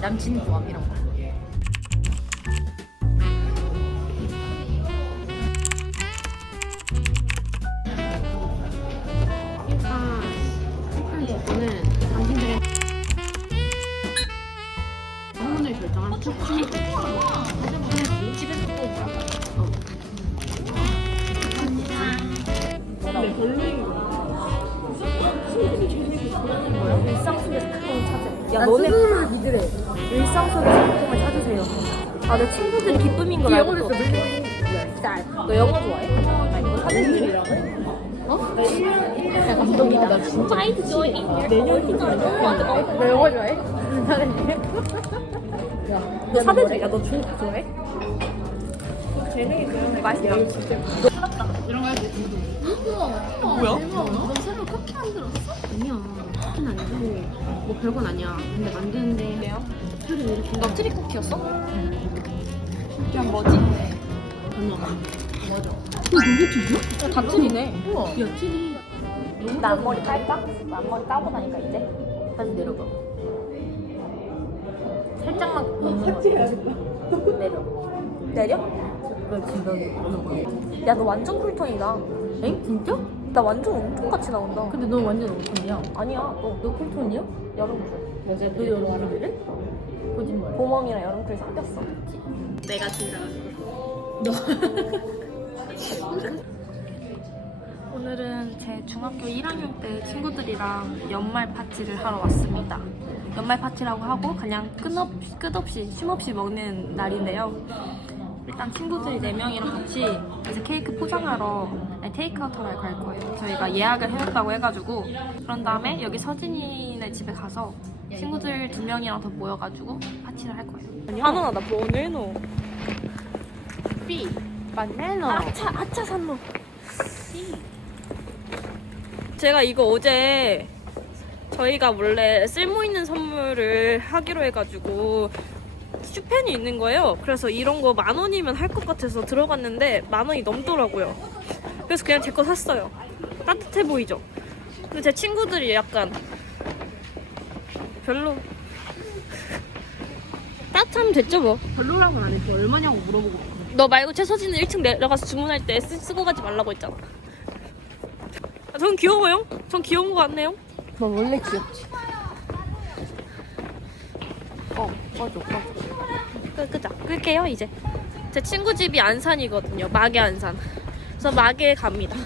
남친 구함 이런 거. 야난 너네 스스로를 믿으래. 일상 속에서 행복을 찾으세요. 아 내 친구들이 기쁨인 걸 알고 또. 너 영어 좋아해? 나 이거 사진 어? 야 감동이다. 나 진짜. 내년 너 영어 좋아해? 너 사대주야. 너 중국 좋아해? 재능이 그런 맛있다. 이런 거 할때 뭐야? 너 새로 쿠키 만들었어? 아니야. 쿠키는 아니고 뭐 별건 아니야. 근데 만드는데 왜요? 왜 이렇게 너 트리 쿠키였어? 그냥 뭐지? 아니야. 맞아. 이거 너무 틀이야? 다 트리네. 우와. 야 틀이. 나 앞머리 깔까? 나 앞머리 따고 나니까 이제. 다시 내려봐. 살짝만 삭제해야겠다. 내려. 내려? 나 진짜 야너 완전 쿨톤이다. 엥? 진짜? 나 완전 엉뚱 같이 나온다. 근데 너 완전 엉뚱이야. 아니야. 너 너 쿨톤이야? 여름쿨. 맞아. 너 여러 그래? 거짓말. 봄웜이랑 여름쿨 섞였어. 내가 진짜. 오늘은 제 중학교 1학년 때 친구들이랑 연말 파티를 하러 왔습니다. 연말 파티라고 하고 그냥 끝없이, 끝없이 쉼없이 먹는 날인데요. 일단 친구들이 4명이랑 같이 이제 케이크 포장하러 테이크아웃하러 갈 거예요. 저희가 예약을 해놨다고 해가지고 그런 다음에 여기 서진이네 집에 가서 친구들 2명이랑 더 모여가지고 파티를 할 거예요. 하나 나 보내노. 삐. 만내너. 아차 아차 산노. 제가 이거 어제 저희가 원래 쓸모 있는 선물을 하기로 해가지고 슈펜이 있는 거예요. 그래서 이런 거 만 원이면 할 것 같아서 들어갔는데 만 원이 넘더라고요. 그래서 그냥 제 거 샀어요. 따뜻해 보이죠? 근데 제 친구들이 약간 별로 따뜻하면 됐죠 뭐. 별로라고는 안 했고 얼마냐고 물어보고. 너 말고 최서진은 1층 내려가서 주문할 때 쓰, 쓰고 가지 말라고 했잖아. 아, 전 귀여워요. 전 귀여운 거 같네요. 너 원래 귀엽지. 어, 꺼줘, 꺼줘. 끄, 끄자. 끌게요, 이제. 제 친구 집이 안산이거든요. 마계 안산. 그래서 마계에 갑니다.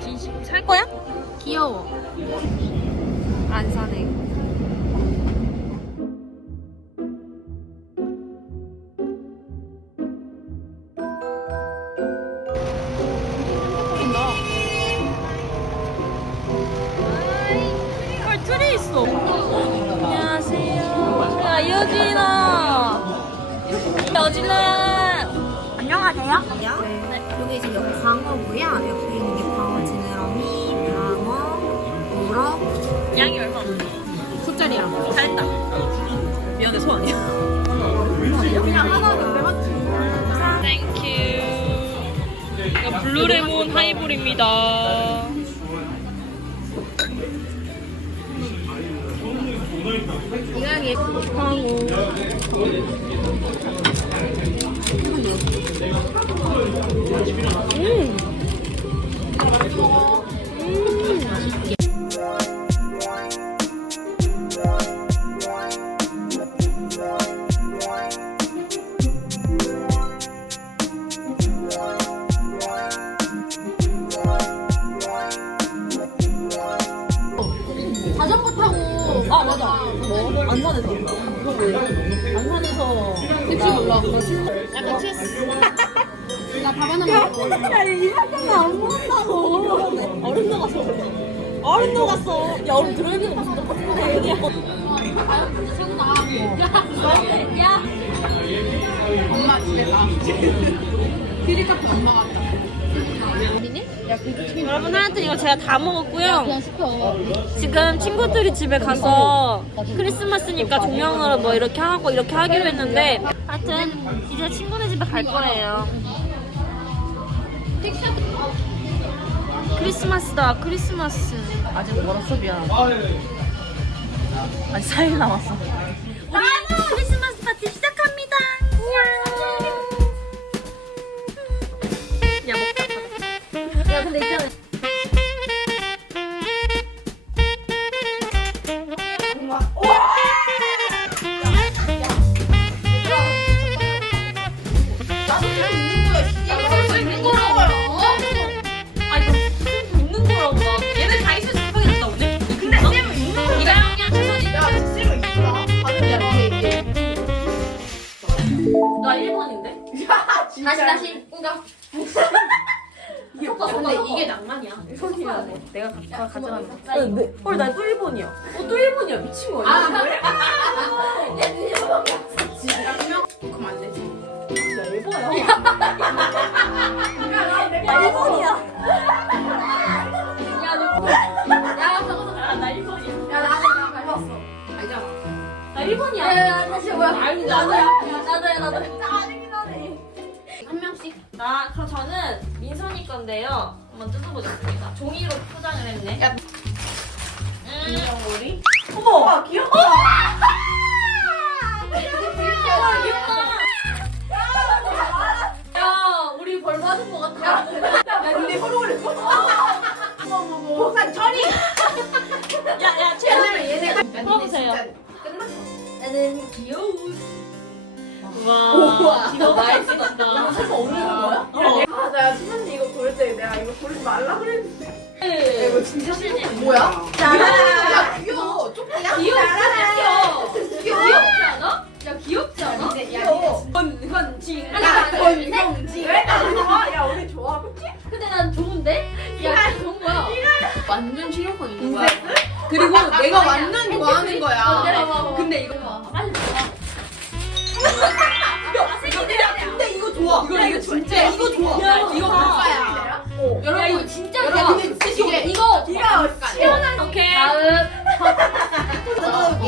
진심 살 거야? 귀여워. 안산에. 있어. 안녕하세요. 야 이어진아. 여진아. 안녕하세요. 네. 여기 이제 여기 광어고요. 여기 있는 게 광어 지느러미, 방어, 우럭. 양이 얼마? 숫자리랑. 잘했다. 미안해 소 아니야? 그냥 하나는 맞지? 땡큐. 블루레몬 하이볼입니다. 이거에 광어. 자전거 타고. 아, 맞아. 뭐? 안산에서. 그거 몰라. 안산에서. 그치, 몰라. 약간 체스. 나밥 하나 먹고. 얼음 녹았어. 얼음 녹았어. 야 얼음 들어있는 거 진짜 똑같은데. 야. 엄마 집에 가. 피리카프 엄마 같다. 여러분 하여튼 이거 제가 다 먹었고요. 지금 친구들이 집에 가서 크리스마스니까 조명으로 뭐 이렇게 하고 이렇게 하기로 했는데 하여튼 이제 친구네 집에 갈 거예요. 크리스마스다 크리스마스. 아직 멀었어 미안. 아직 4일 남았어. 다시 다시 우가 근데 이게 낭만이야 손이야 내가 가, 가져가는 거 헐, 나또 1번이야 어, 또 1번이야 미친 거야 아, 그래? 그럼 안 되지. 야 1번이야 야 너 야, 잠깐만, 야, 나 1번이야. 야 나도 나 밟았어. 알잖아. 나 1번이야. 야, 야, 다시 뭐야? 아니, 나도야. 나도야, 나도. 한 명씩. 아, 그럼 저는 민선이 건데요. 한번 뜯어보겠습니다. 종이로 포장을 했네. 야. 음. 우리? 어머! 귀엽다! 야, 우리 벌 받은 것 같아. 야, 니네 서로 그래. 복산 처리. 야, 야, 최근에 얘네가 풀어보세요. 나는 귀여워. 우와. 진짜 많이 찍었다. 설마 없는 거야? 아, 나 수면이 이거 고를 때 내가 이거 고르지 말라 그랬는데. 이거 진짜 싫네. 뭐야? 야, 귀여워. 쪽지야? 귀여워. 귀엽지 않아? 야, 귀엽지 않아? 귀여워. 건건지. 야, 건성지. 왜? 나 좋아? 야, 우리 좋아, 그치? 근데 난 좋은데? 야, 좋은 거야. 완전 실용성 있는 거야. 그리고 내가 완전 진짜 이거 좋아. 야, 이거 좋아. 고가야. 여러분, 야, 이거 진짜 좋아. 여러분 진짜 이거 이거 시원한 오케이. 다음.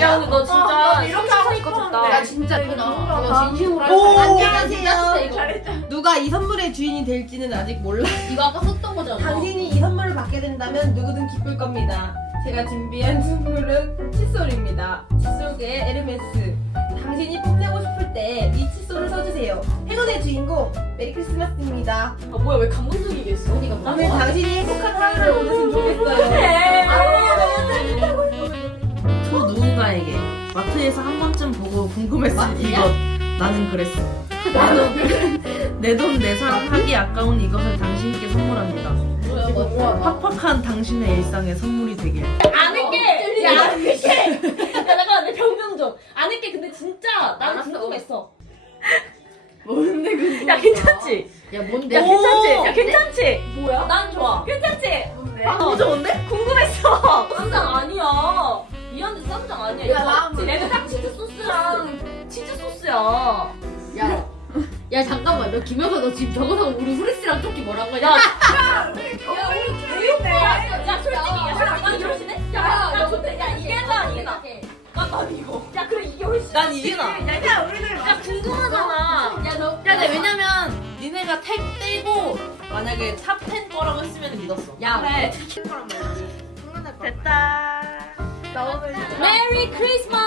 야, 근데 너 진짜 이렇게 성이 하고 거 싶었는데. 줬다. 야 진짜 이거 나 이거 진심으로 할 오. 안녕하세요. 잘했다. 누가 이 선물의 주인이 될지는 아직 몰라. 이거 아까 썼던 거잖아. 당신이 이 선물을 받게 된다면 누구든 기쁠 겁니다. 제가 준비한 선물은 칫솔입니다. 칫솔계의 에르메스. 당신이 뽐내고 싶을 때 이 칫솔을 써주세요. 행운의 주인공 메리 크리스마스입니다. 아, 뭐야, 왜 감동적이겠어? 오늘 당신이 행복한 하루를 보내시면 좋겠어요. 또 누군가에게 마트에서 한 번쯤 보고 궁금했을 이것 나는 그랬어 내돈 내산 하기 아까운 이것을 당신께 선물합니다 팍팍한 당신의 일상에 선물이 되길 아는 게, 야, 아는 게. 야, 잠깐만, 내 변명 좀. 아는 게 근데 진짜 나는 궁금했어. 뭔데 그 야, 괜찮지? 야 뭔데? 야, 괜찮지? 야, 괜찮지? 뭐야? 난 좋아. 괜찮지? 뭔데? 너무 좋은데? 궁금했어. 쌈장 아니야. 미안해, 쌈장 아니야. 야, 나 이거 레드락 치즈 소스랑 치즈 소스야. 야. 야 잠깐만 너 김여사 너 지금 저거 사고 우리 후레쉬랑 조끼 뭐란 거야? 난 이게 나. 난 이거. 야 그래 이게 훨씬. 난 이게 나. 야 야, 야 궁금하잖아. 야 너. 야 근데 왜냐면 니네가 택 떼고 만약에 탑10 거라고 했으면 믿었어. 야 그래. 됐다. 나 오늘 아, 메리 크리스마스.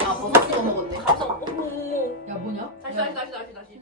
아 버섯 구워 먹었네. 감성. 어머 어, 야 뭐냐? 다시 다시 다시 다시 다시.